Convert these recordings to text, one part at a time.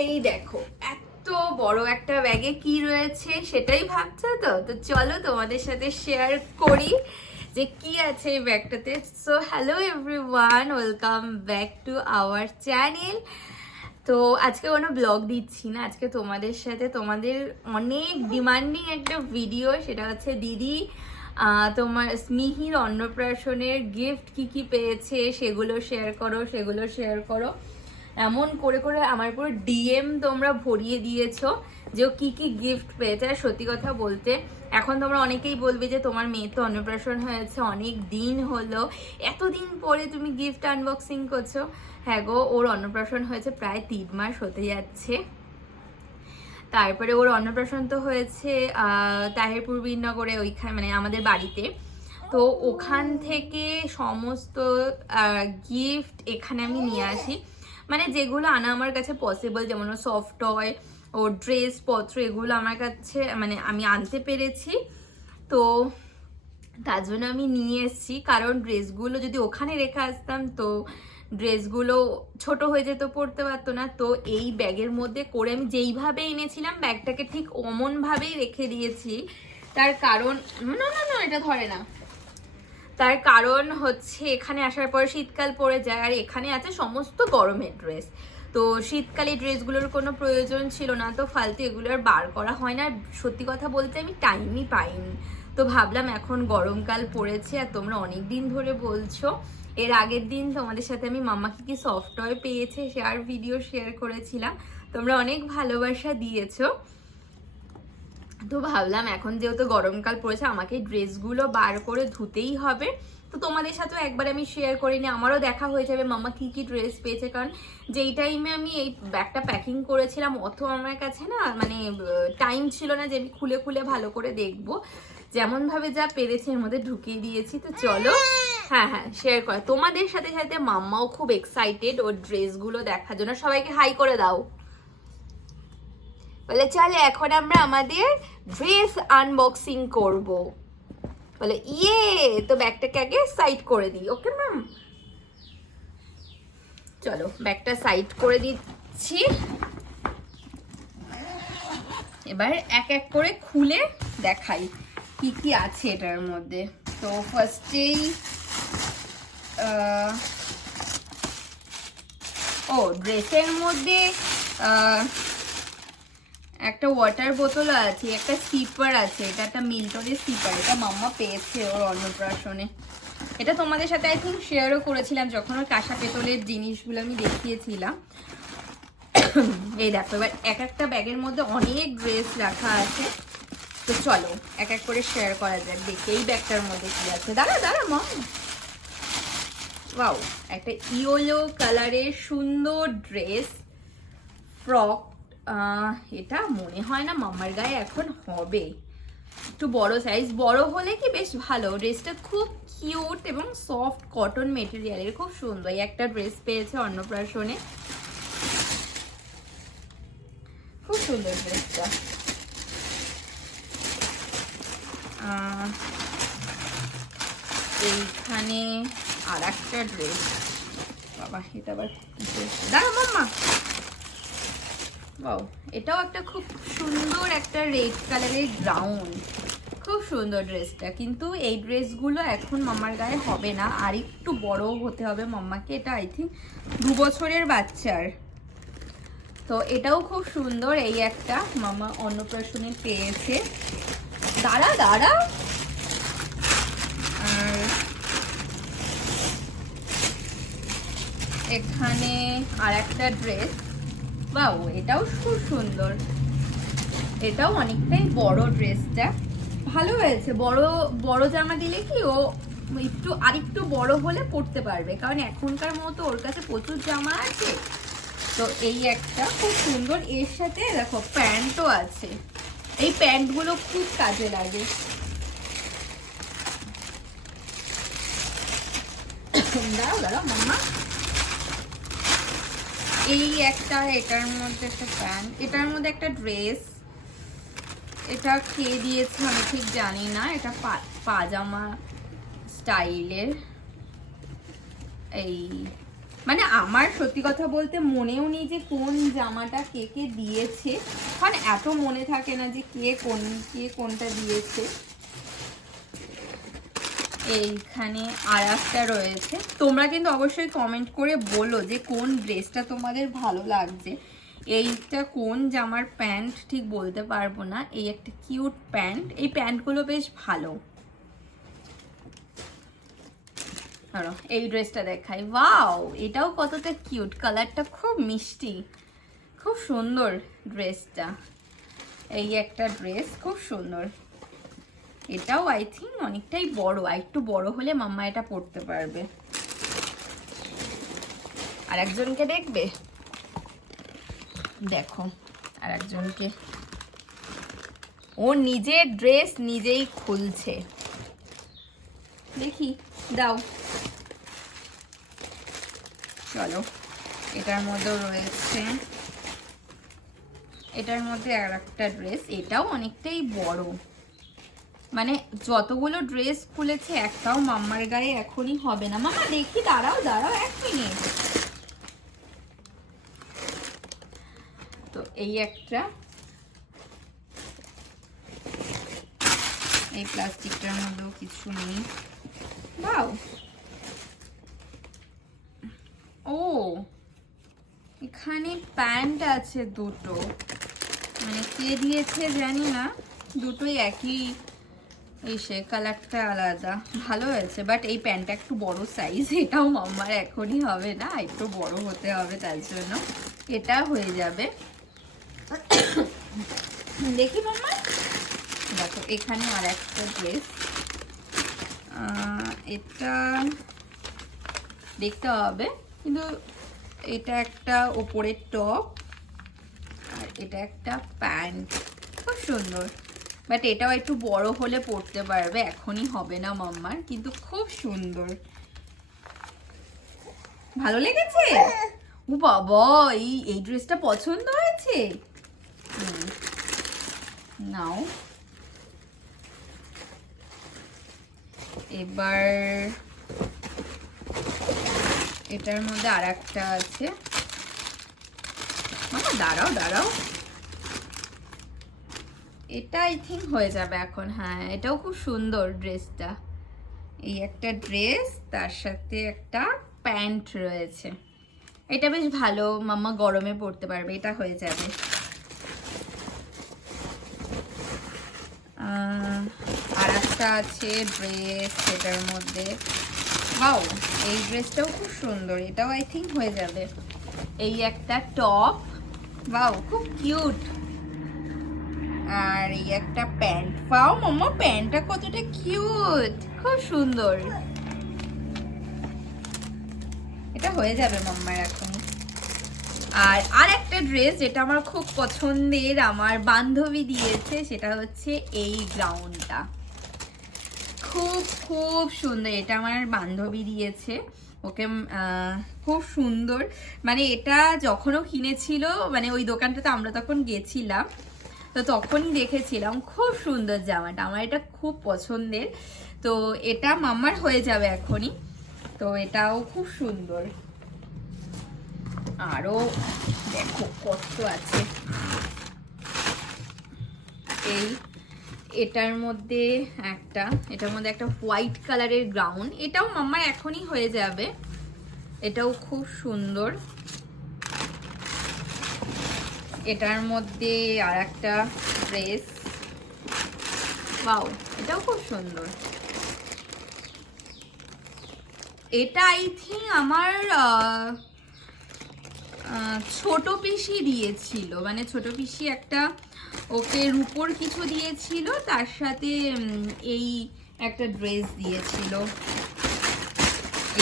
এই দেখো এত বড় একটা ব্যাগে কি রয়েছে সেটাই ভাবছো তো। তো চলো তোমাদের সাথে শেয়ার করি যে কি আছে এই ব্যাগটাতে। So hello everyone, welcome back to our channel. তো আজকে কোনো ব্লগ দিচ্ছি না, আজকে তোমাদের সাথে তোমাদের অনেক ডিমান্ডিং একটা ভিডিও, সেটা হচ্ছে দিদি তোমার স্মিহির অন্নপ্রাশনের গিফট কি কি পেয়েছে সেগুলো শেয়ার করো। এমন করে করে আমার পুরো ডিএম তোমরা ভরিয়ে দিয়েছো যে ও কি কি গিফট পেয়েছে। আর সত্যি কথা বলতে এখন তোমরা অনেকেই বলবে যে তোমার মেয়ে তো অন্নপ্রাশন হয়েছে, অনেক দিন হলো, এতদিন পরে তুমি গিফট আনবক্সিং করছো। হ্যাঁ গো, ওর অন্নপ্রাশন হয়েছে প্রায় 3 মাস হতে যাচ্ছে। তারপরে ওর অন্নপ্রাশন তো হয়েছে তাহিরপুর বীরনগরে, ওইখানে মানে আমাদের বাড়িতে। তো ওখান থেকে সমস্ত গিফট এখানে আমি নিয়ে আসি, মানে যেগুলো আনা আমার কাছে পসিবল, যেমন ও সফট টয়, ও ড্রেস পত্র, এগুলো আমার কাছে মানে আমি আনতে পেরেছি। তো তার জন্য আমি নিয়ে এসেছি, কারণ ড্রেসগুলো যদি ওখানে রেখে আসতাম তো ড্রেসগুলো ছোট হয়ে যেত, পড়তে পারতো না। তো এই ব্যাগের মধ্যে করে আমি যেইভাবে এনেছিলাম ব্যাগটাকে ঠিক অমনভাবেই রেখে দিয়েছি। তার কারণ না না না, এটা ধরে না। তার কারণ হচ্ছে এখানে আসার পর শীতকাল পড়ে যায়, আর এখানে আছে সমস্ত গরমের ড্রেস। তো শীতকালে ড্রেসগুলোর কোনো প্রয়োজন ছিল না, তো ফালতু এগুলো আর বার করা হয় না। সত্যি কথা বলতে আমি টাইমই পাইনি। তো ভাবলাম এখন গরমকাল পড়েছে আর তোমরা অনেক দিন ধরে বলছো। এর আগের দিন তোমাদের সাথে আমি মাম্মাকে কি সফট টয় পেয়েছে শেয়ার ভিডিও শেয়ার করেছিলাম, তোমরা অনেক ভালোবাসা দিয়েছো। তো ভাবলাম এখন যেহেতু গরমকাল পড়েছে আমাকে ড্রেসগুলো বার করে ধুতেই হবে। তো তোমাদের সাথেও একবার আমি শেয়ার করিনি, আমারও দেখা হয়ে যাবে মাম্মা কি কি ড্রেস পেয়েছে। কারণ যেই টাইমে আমি এই ব্যাগটা প্যাকিং করেছিলাম অত আমার কাছে না মানে টাইম ছিল না যে আমি খুলে খুলে ভালো করে দেখবো। যেমনভাবে যা পেরেছি এর মধ্যে ঢুকিয়ে দিয়েছি। তো চলো হ্যাঁ হ্যাঁ শেয়ার করা তোমাদের সাথে সাথে। মাম্মাও খুব এক্সাইটেড ওর ড্রেসগুলো দেখার জন্য। সবাইকে হাই করে দাও। বলে চলে এখন আমরা আমাদের ড্রেস আনবক্সিং করব। বলে ইয়ে, তো ব্যাগটাকে আগে সাইড করে দিই। ওকে ম্যাম, চলো ব্যাগটা সাইড করে দিচ্ছি। এবার এক এক করে খুলে দেখাই কি কি আছে এটার মধ্যে। তো ফার্স্টেই ও ড্রেসের মধ্যে একটা ওয়াটার বোতল আছে, একটা সিপার আছে। এটা একটা মিল্টনের সিপার, এটা মাম্মা পেয়েছে ওর অন্নপ্রাশনে। এটা তোমাদের সাথে আই থিঙ্ক শেয়ারও করেছিলাম যখন ওর কাঁসা পেতলের জিনিসগুলো আমি দেখিয়েছিলাম। এই দেখো, এবার এক একটা ব্যাগের মধ্যে অনেক ড্রেস রাখা আছে। তো চলো এক এক করে শেয়ার করা যাক, দেখি এই ব্যাগটার মধ্যে কি আছে। দাঁড়া দাঁড়া মা, ওয়াও, একটা ইয়েলো কালারের সুন্দর ড্রেস ফ্রক। এটা মনে হয় না মাম্মার গায়ে এখন হবে, একটু বড় সাইজ। বড় হলে কি বেশ ভালো। ড্রেসটা খুব কিউট এবং সফট কটন মেটেরিয়ালের, খুব সুন্দর। এই একটা ড্রেস পেয়েছে অন্নপ্রাশনে, খুব সুন্দর ড্রেসটা। এইখানে আর একটা ড্রেস, বাবা এটা আবার দাঁড়া মাম্মা, বাও, এটাও একটা খুব সুন্দর একটা রেড কালারের গ্রাউন্ড, খুব সুন্দর ড্রেসটা। কিন্তু এই ড্রেসগুলো এখন মাম্মার গায়ে হবে না, আর একটু বড় হতে হবে মাম্মাকে। এটা আই থিঙ্ক 2 বছরের বাচ্চার। তো এটাও খুব সুন্দর। এই একটা মাম্মা অন্নপ্রাশনে পেয়েছে। দাঁড়া দাঁড়া, আর এখানে আর একটা ড্রেস, বাও এটাও খুব সুন্দর। এটাও অনেকটাই বড় ড্রেসটা, ভালো হয়েছে। বড় বড় জামা দিলে কি ও একটু আরেকটু বড় হলে পরতে পারবে, কারণ এখনকার মতো ওর কাছে প্রচুর জামা আছে। তো এই একটা খুব সুন্দর। এর সাথে দেখো প্যান্টও আছে, এই প্যান্টগুলো খুব কাজে লাগে। দাঁড়াও দাঁড়াও মাম্মা, এই একটা, এটার মধ্যে একটা প্যান্ট, এটার মধ্যে একটা ড্রেস। এটা কে দিয়েছে আমি ঠিক জানি না, এটা পাজামা স্টাইলের। এই মানে আমার সত্যি কথা বলতে মনেও নেই যে কোন জামাটা কে কে দিয়েছে, কারণ এত মনে থাকে না যে কে কোনটা দিয়েছে। এইখানে আর একটা রয়েছে, তোমরা কিন্তু অবশ্যই কমেন্ট করে বলো যে কোন ড্রেসটা তোমাদের ভালো লাগছে। এইটা কোন জামার প্যান্ট ঠিক বলতে পারবো না, এই একটা কিউট প্যান্ট, এই প্যান্টগুলো বেশ ভালো। এই ড্রেসটা দেখাই, ওয়াও এটাও কতটা কিউট, কালারটা খুব মিষ্টি, খুব সুন্দর ড্রেসটা। এই একটা ড্রেস খুব সুন্দর, এটাও আই থিঙ্ক অনেকটাই বড়, আর একটু বড় হলে মাম্মা এটা পরতে পারবে। আর একজনকে দেখবে, দেখো আর একজনকে, ও নিজের ড্রেস নিজেই খুলছে, দেখি দাও। চলো, এটার মধ্যেও রয়েছে, এটার মধ্যে আর একটা ড্রেস, এটাও অনেকটাই বড়, মানে যতগুলো ড্রেস খুলেছে একটাও মাম্মার গায়ে এখনই হবে না। মাম্মা দেখি, দাঁড়াও দাঁড়াও 1 মিনিট। তো এই একটা, এই প্লাস্টিকটার মধ্যেও কিছু নেই। বাও, ও এখানে প্যান্ট আছে দুটো, মানে কে দিয়েছে জানি না, দুটোই একই এসে, কালারটা আলাদা, ভালো হয়েছে। বাট এই প্যান্টটা একটু বড় সাইজ, এটাও মাম্মার এখনই হবে না, একটু বড় হতে হবে, তার জন্য এটা হয়ে যাবে। দেখি মাম্মা, দেখো এখানে আর একটা ড্রেস, এটা দেখতে হবে, কিন্তু এটা একটা ওপরের টপ, আর এটা একটা প্যান্ট, খুব সুন্দর। বাট এটাও একটু বড় হলে পরতে পারবে, এখনই হবে না মাম্মার, কিন্তু খুব সুন্দর, ভালো লেগেছে। ও বাবা, এই ড্রেসটা পছন্দ হয়েছে, নাও। এবার এটার মধ্যে আর একটা আছে, মামা দাঁড়াও দাঁড়াও, এটা আই থিঙ্ক হয়ে যাবে এখন। হ্যাঁ, এটাও খুব সুন্দর ড্রেসটা, এই একটা ড্রেস তার সাথে একটা প্যান্ট রয়েছে, এটা বেশ ভালো, মাম্মা গরমে পরতে পারবে, এটা হয়ে যাবে। আর একটা আছে ড্রেস এটার মধ্যে, ওয়াও এই ড্রেসটাও খুব সুন্দর, এটাও আই থিঙ্ক হয়ে যাবে। এই একটা টপ, ওয়াও খুব কিউট। আর এই একটা প্যান্ট, ওয়াও মাম্মা প্যান্টটা কতটা কিউট, খুব সুন্দর, এটা হয়ে যাবে মাম্মার এখন। আর একটা ড্রেস যেটা আমার খুব পছন্দের, আমার বান্ধবী দিয়েছে, সেটা হচ্ছে এই গ্রাউন্ডটা, খুব খুব সুন্দর, এটা আমার বান্ধবী দিয়েছে, ওকে খুব সুন্দর। মানে এটা যখনও কিনেছিল, মানে ওই দোকানটাতে আমরা তখন গেছিলাম, তো তখনই দেখেছিলাম, খুব সুন্দর জামাটা, আমার এটা খুব পছন্দের। তো এটা মাম্মার হয়ে যাবে এখনই, তো এটাও খুব সুন্দর। আরো দেখো কত আছে, এটার মধ্যে একটা হোয়াইট কালারের গ্রাউন্ড, এটাও মাম্মার এখনই হয়ে যাবে, এটাও খুব সুন্দর। এটার মধ্যে আর একটা ড্রেস, ওয়াও এটাও খুব সুন্দর। এটা আই থিঙ্ক আমার ছোট পিসি দিয়েছিল, মানে ছোট পিসি একটা ওকে রূপোর কিছু দিয়েছিল, তার সাথে এই একটা ড্রেস দিয়েছিল।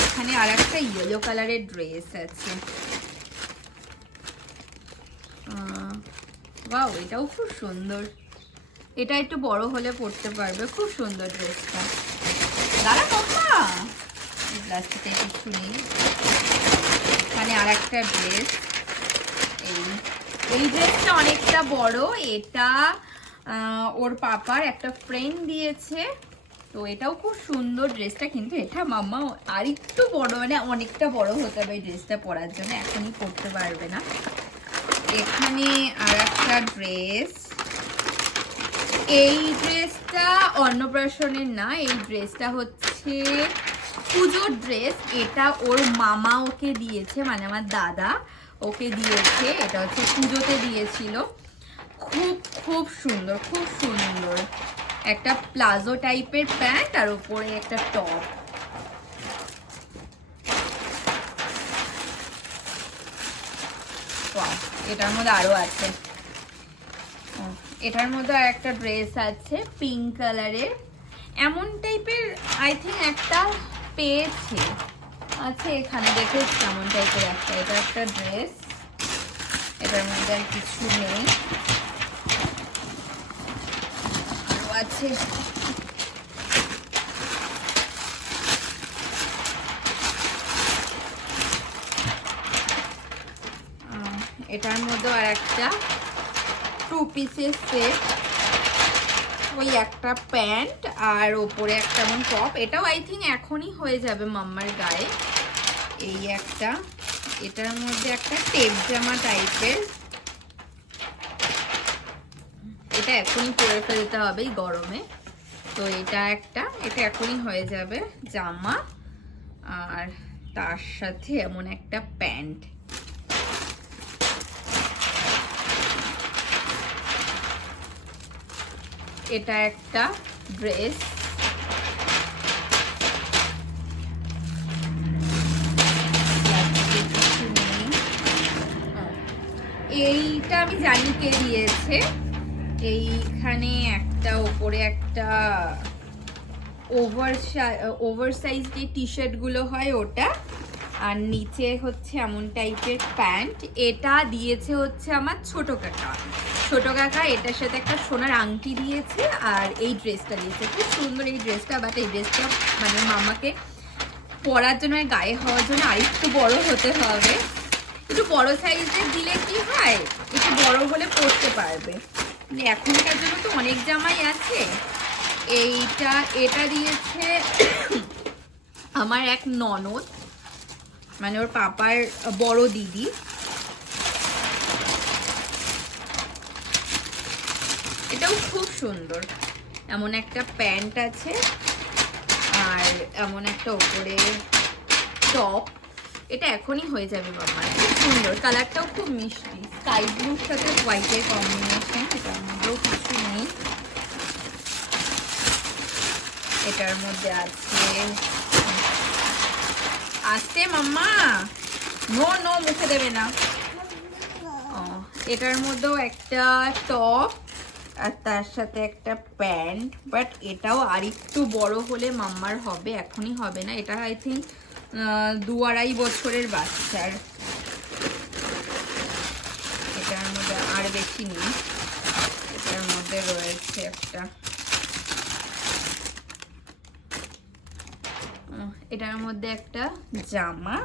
এখানে আর একটা ইয়েলো কালারের ড্রেস আছে, ওয়াও এটাও খুব সুন্দর, এটা একটু বড় হলে পরতে পারবে, খুব সুন্দর ড্রেসটা। দাঁড়া মাম্মা, প্লাস্টিকে কিছু নেই। এখানে আর একটা ড্রেস, এই ড্রেসটা অনেকটা বড়, এটা ওর পাপার একটা ফ্রেন্ড দিয়েছে, তো এটাও খুব সুন্দর ড্রেসটা, কিন্তু এটা মাম্মা আর একটু বড়, মানে অনেকটা বড় হতে হবে এই ড্রেসটা পরার জন্য, এখনই পরতে পারবে না। এখানে আর একটা ড্রেস, এই ড্রেসটা অন্নপ্রাশনের না, এই ড্রেসটা হচ্ছে পুজোর ড্রেস। এটা ওর মামা ওকে দিয়েছে, মানে আমার দাদা ওকে দিয়েছে। এটা হচ্ছে পুজোতে দিয়েছিল। খুব খুব সুন্দর, খুব সুন্দর। একটা প্লাজো টাইপের প্যান্ট আর উপরে একটা টপ। এটার মধ্যে আরো আছে, এটার মধ্যে আর একটা ড্রেস আছে পিঙ্ক কালারের, এমন টাইপের আই থিঙ্ক একটা পেয়েছি, আছে এখানে, দেখেছি এমন টাইপের একটা। এটা একটা ড্রেস, এটার মধ্যে আর কিছু নেই, আরো আছে। এটার মধ্যে আর একটা 2 পিসের সেট, ওই একটা প্যান্ট আর ওপরে একটা এমন টপ। এটাও আই থিঙ্ক এখনই হয়ে যাবে মাম্মার গায়ে। এই একটা, এটার মধ্যে একটা টেপ জামা টাইপের, এটা এখনই পরে ফেলতে হবে এই গরমে। তো এটা একটা, এটা এখনই হয়ে যাবে জামা, আর তার সাথে এমন একটা প্যান্ট। এটা একটা ড্রেস, এইটা আমি জানি কে দিয়েছে। এইখানে একটা ওপরে একটা ওভারসাইজ যে টি শার্ট গুলো হয় ওটা, আর নিচে হচ্ছে এমন টাইপের প্যান্ট। এটা দিয়েছে হচ্ছে আমার ছোট কাকা। ছোট কাকা এটার সাথে একটা সোনার আংটি দিয়েছে, আর এই ড্রেসটা দিয়েছে। খুব সুন্দর এই ড্রেসটা, বাট এই ড্রেসটা মানে মামাকে পরার জন্য, গায়ে হওয়ার জন্য আরেকটু বড় হতে হবে। একটু বড় সাইজের দিলে কি হয়, একটু বড় হলে পরতে পারবে। এখনকার জন্য তো অনেক জামাই আছে। এটা দিয়েছে আমার এক ননদ, মানে ওর পাপার বড় দিদি। এটাও খুব সুন্দর, এমন একটা প্যান্ট আছে আর এমন একটা উপরে টপ। এটা এখনই হয়ে যাবে বাবা, খুব সুন্দর, কালারটাও খুব মিষ্টি, স্কাই ব্লুর সাথে হোয়াইটের কম্বিনেশন। এটার মধ্যেও কিছু নেই। এটার মধ্যে আছে মাম্মা, নো নো, মুখে দেবে না। এটার মধ্যেও একটা টপ আর তার সাথে একটা প্যান্ট, বাট এটাও আর একটু বড় হলে মাম্মার হবে, এখনই হবে না। এটা আই থিঙ্ক 2-2.5 বছরের বাচ্চার। এটার মধ্যে আর বেশি নেই। এটার মধ্যে রয়েছে একটা, এটার মধ্যে একটা জামা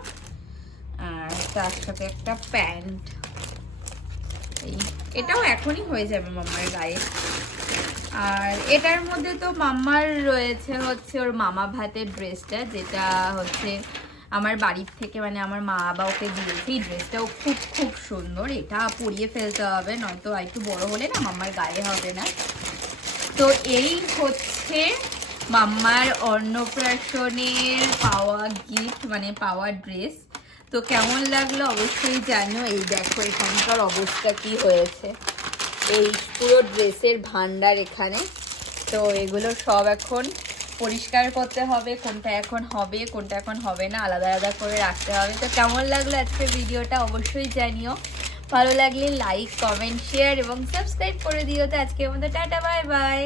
আর তার সাথে একটা প্যান্ট। এটাও এখনই হয়ে যাবে মাম্মার গায়ে। আর এটার মধ্যে তো মাম্মার রয়েছে হচ্ছে ওর মামা ভাতের ড্রেসটা, যেটা হচ্ছে আমার বাড়ির থেকে, মানে আমার মা বাবা ওকে দিয়েছে। এই ড্রেসটাও খুব খুব সুন্দর, এটা পরিয়ে ফেলতে হবে, নয়তো একটু বড় হলে না মাম্মার গায়ে হবে না। তো এই হচ্ছে মাম্মার অন্নপ্রাশনের পাওয়া গিফট, মানে পাওয়া ড্রেস। তো কেমন লাগলো অবশ্যই জানো। এই দেখো এখানকার অবস্থা কি হয়েছে, এই পুরো ড্রেসের ভান্ডার এখানে। তো এগুলো সব এখন পরিষ্কার করতে হবে, কোনটা এখন হবে কোনটা এখন হবে না, আলাদা আলাদা করে রাখতে হবে। তো কেমন লাগলো আজকের ভিডিওটা অবশ্যই জানিও। ভালো লাগলে লাইক, কমেন্ট, শেয়ার এবং সাবস্ক্রাইব করে দিও। তো আজকের মতো টাটা, বাই বাই।